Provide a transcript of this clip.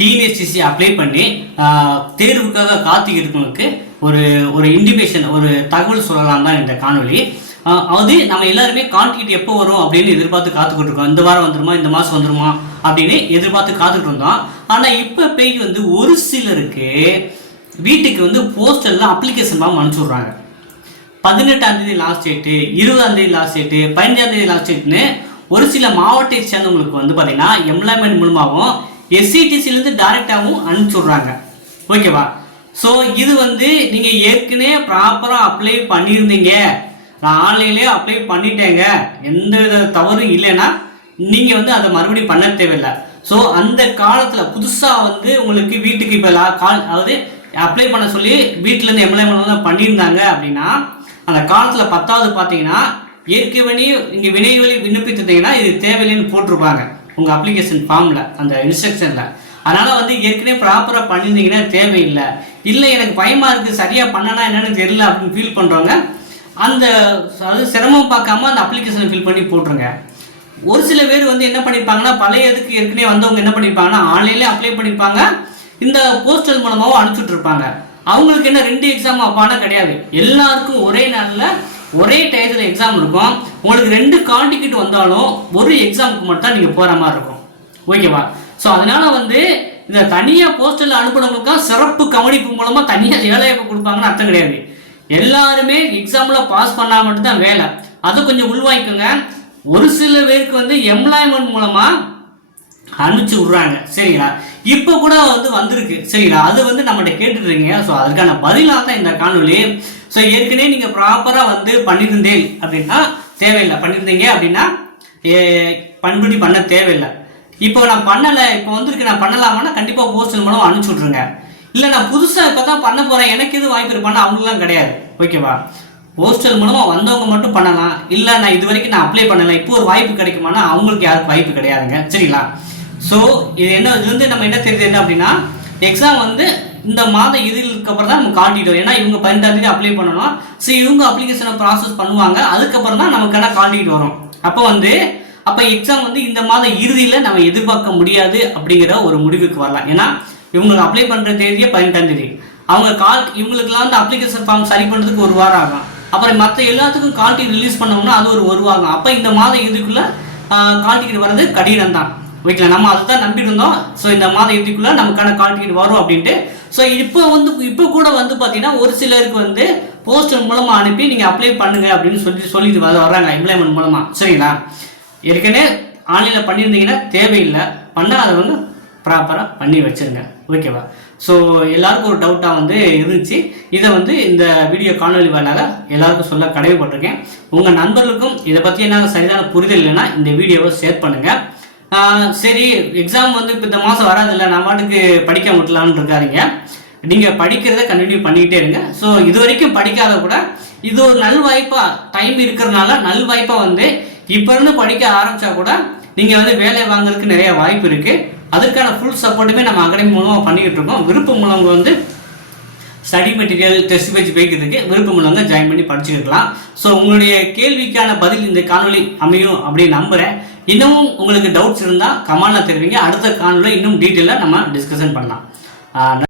TNSTC apply பண்ணி தேர்வுக்காக காத்துக்கிட்டு இருக்கவங்களுக்கு ஒரு ஒரு இன்டிமேஷன், ஒரு தகவல் சொல்லலாம் தான் இந்த காணொலி. அது நம்ம எல்லாருமே கான்டிகேட் எப்போ வரும் அப்படின்னு எதிர்பார்த்து காத்துக்கிட்டு இருக்கோம். இந்த வாரம் வந்துருமா, இந்த மாதம் வந்துருமா அப்படின்னு எதிர்பார்த்து காத்துக்கிட்டு இருந்தோம். ஆனால் இப்போ பேய் வந்து ஒரு சிலருக்கு வீட்டுக்கு வந்து போஸ்டரில் அப்ளிகேஷன் ஃபார்ம் அனுப்பிச்சி விட்றாங்க. 18ஆம் தேதி லாஸ்ட் டேட்டு, 20ஆம் தேதி லாஸ்ட் டேட்டு, 15ஆம் தேதி லாஸ்ட் டேட்னு ஒரு சில மாவட்டத்தை சேர்ந்தவங்களுக்கு வந்து பார்த்தீங்கன்னா எம்ப்ளாய்மெண்ட் மூலமாகவும் எஸ்சிடிசிலேருந்து டைரெக்டாகவும் அனுப்பிச்சி விட்றாங்க. ஓகேவா? ஸோ இது வந்து நீங்கள் ஏற்கனவே ப்ராப்பராக அப்ளை பண்ணியிருந்தீங்க, நான் ஆன்லைன்லேயே அப்ளை பண்ணிட்டேங்க, எந்த வித தவறும் இல்லைன்னா நீங்கள் வந்து அதை மறுபடியும் பண்ண தேவையில்லை. ஸோ அந்த காலத்தில் புதுசாக வந்து உங்களுக்கு வீட்டுக்கு இப்போ அதாவது அப்ளை பண்ண சொல்லி வீட்டிலேருந்து எம்ப்ளாய்மெண்ட் பண்ணியிருந்தாங்க அப்படின்னா அந்த காலத்தில் 10வது பார்த்தீங்கன்னா ஏற்கனவே நீங்கள் வினைவழி விண்ணப்பித்திருந்தீங்கன்னா இது தேவையில்லைன்னு போட்டிருப்பாங்க உங்கள் அப்ளிகேஷன் ஃபார்மில், அந்த இன்ஸ்ட்ரக்ஷனில். அதனால் வந்து ஏற்கனவே ப்ராப்பராக பண்ணியிருந்தீங்கன்னா தேவையில்லை. இல்லை எனக்கு பயமாக இருக்குது, சரியாக பண்ணனா என்னென்னு தெரியல அப்படின்னு ஃபீல் பண்ணுறவங்க அந்த அது சிரமம் பார்க்காம அந்த அப்ளிகேஷனை ஃபில் பண்ணி போட்டுருங்க. ஒரு சில பேர் வந்து என்ன பண்ணியிருப்பாங்கன்னா பழையதுக்கு ஏற்கனவே வந்தவங்க என்ன பண்ணியிருப்பாங்கன்னா ஆன்லைன்லேயே அப்ளை பண்ணியிருப்பாங்க, இந்த போஸ்டல் மூலமாகவும் அனுப்பிச்சுட்டு இருப்பாங்க. அவங்களுக்கு என்ன 2 எக்ஸாம் அப்பானா கிடையாது, எல்லாருக்கும் ஒரே நாளில் ஒரே டயத்தில் எக்ஸாம் இருக்கும். உங்களுக்கு 2 கால் டிக்கெட் வந்தாலும் ஒரு எக்ஸாமுக்கு மட்டும் தான் நீங்கள் போகிற மாதிரி இருக்கும். ஓகேவா? ஸோ அதனால வந்து இந்த தனியாக போஸ்டலில் அனுப்புனவங்களுக்காக சிறப்பு கவனிப்பு மூலமாக தனியாக வேலைவாய்ப்பு கொடுப்பாங்கன்னு அர்த்தம் கிடையாது. எல்லாருமே எக்ஸாமில் பாஸ் பண்ணால் மட்டும்தான் வேலை. அதை கொஞ்சம் உள்வாங்கிக்கோங்க. ஒரு சில பேருக்கு வந்து எம்ப்ளாய்மெண்ட் மூலமாக அனுப்பிச்சு விட்றாங்க. சரிங்களா? இப்போ கூட வந்து வந்திருக்கு. சரிங்களா? அது வந்து நம்மகிட்ட கேட்டுருக்கீங்க. ஸோ அதுக்கான பதிலாக தான் இந்த காணொலி. ஸோ ஏற்கனவே நீங்கள் ப்ராப்பராக வந்து பண்ணியிருந்தேன் அப்படின்னா தேவையில்லை, பண்ணியிருந்தீங்க அப்படின்னா பண்படி பண்ண தேவையில்லை. இப்போ நான் பண்ணலை, இப்போ வந்துருக்கு நான் பண்ணலாமான்னா கண்டிப்பாக போஸ்டல் மூலம் அனுப்பிச்சி விட்ருங்க. இல்லை நான் புதுசாக இப்போ தான் பண்ண போகிறேன், எனக்கு எதுவும் வாய்ப்பு இருப்பானா அவங்களுக்குலாம் கிடையாது. ஓகேவா? போஸ்டல் மூலமாக வந்தவங்க மட்டும் பண்ணலாம். இல்லை நான் இது வரைக்கும் நான் அப்ளை பண்ணலை, இப்போ ஒரு வாய்ப்பு கிடைக்குமானா அவங்களுக்கு யாருக்கு வாய்ப்பு கிடையாதுங்க. சரிங்களா? ஸோ இது என்ன, இது வந்து நம்ம என்ன தெரியுது என்ன அப்படின்னா எக்ஸாம் வந்து இந்த மாதம் இதுக்கு அப்புறம் தான் நம்ம காட்டிட்டு வரும். ஏன்னா இவங்க 18ஆம் தேதி அப்ளை பண்ணணும். ஸோ இவங்க அப்ளிகேஷனை ப்ராசஸ் பண்ணுவாங்க, அதுக்கப்புறம் தான் நமக்கான காட்டிட்டு வரும். அப்போ எக்ஸாம் வந்து இந்த மாதம் இறுதியில் நம்ம எதிர்பார்க்க முடியாது அப்படிங்கிற ஒரு முடிவுக்கு வரலாம். ஏன்னா இவங்களுக்கு அப்ளை பண்ணுற தேதியே 18ஆம் தேதி, அவங்க இவங்களுக்குலாம் வந்து அப்ளிகேஷன் ஃபார்ம் சரி பண்ணுறதுக்கு 1 வாரம் ஆகும். அப்புறம் மற்ற எல்லாத்துக்கும் கால் டிக்கெட் ரிலீஸ் பண்ணோம்னா அது ஒரு வாரம் ஆகும். அப்போ இந்த மாதம் இதுக்குள்ளே கால் டிக்கெட் வர்றது கடினம் தான். ஓகேங்களா? நம்ம அதை தான் நம்பிட்டு இருந்தோம். ஸோ இந்த மாதம் இதுக்குள்ளே நமக்கான கால் டிக்கெட் வரும் அப்படின்ட்டு. ஸோ இப்போ கூட வந்து பார்த்தீங்கன்னா ஒரு சிலருக்கு வந்து போஸ்டல் மூலமாக அனுப்பி நீங்கள் அப்ளை பண்ணுங்க அப்படின்னு சொல்லிட்டு வர்றாங்க எம்ப்ளாய்மெண்ட் மூலமாக. சரிங்களா? ஏற்கனவே ஆன்லைனில் பண்ணியிருந்தீங்கன்னா தேவையில்லை, பண்ணால் அதை வந்து ப்ராப்பராக பண்ணி வச்சுருங்க. ஓகேவா? ஸோ எல்லாருக்கும் ஒரு டவுட்டாக வந்து இருந்துச்சு. இதை வந்து இந்த வீடியோ காணொலி வாயிலாக எல்லாருக்கும் சொல்ல கடமைப்பட்டிருக்கேன். உங்கள் நண்பர்களுக்கும் இதை பற்றி என்ன சரியான புரிதல் இல்லைன்னா இந்த வீடியோவை ஷேர் பண்ணுங்கள். சரி, எக்ஸாம் வந்து இப்போ இந்த மாதம் வராதில்லை, நான் பாட்டுக்கு படிக்க விட்டலான்னு இருக்காதிங்க. நீங்கள் படிக்கிறத கண்டினியூ பண்ணிக்கிட்டே இருங்க. ஸோ இது வரைக்கும் படிக்காத கூட இது ஒரு நல்வாய்ப்பாக டைம் இருக்கிறதுனால நல்வாய்ப்பாக வந்து இப்போ இருந்து படிக்க ஆரம்பித்தா கூட நீங்கள் வந்து வேலை வாங்குறதுக்கு நிறைய வாய்ப்பு இருக்குது. அதுக்கான ஃபுல் சப்போர்ட்டுமே நம்ம அகாடமி மூலமாக பண்ணிக்கிட்டு இருக்கோம். விருப்பம் உள்ளவங்க வந்து ஸ்டடி மெட்டீரியல் டெஸ்ட் பேஜ் வைக்கிறதுக்கு விருப்பம் உள்ளவங்க ஜாயின் பண்ணி படிச்சுக்கலாம். ஸோ உங்களுடைய கேள்விக்கான பதில் இந்த காணொலி அமையும் அப்படின்னு நம்புகிறேன். இன்னமும் உங்களுக்கு டவுட்ஸ் இருந்தால் கமெண்ட்ல தெரிவிங்க. அடுத்த காணொலியில் இன்னும் டீட்டெயிலாக நம்ம டிஸ்கஷன் பண்ணலாம்.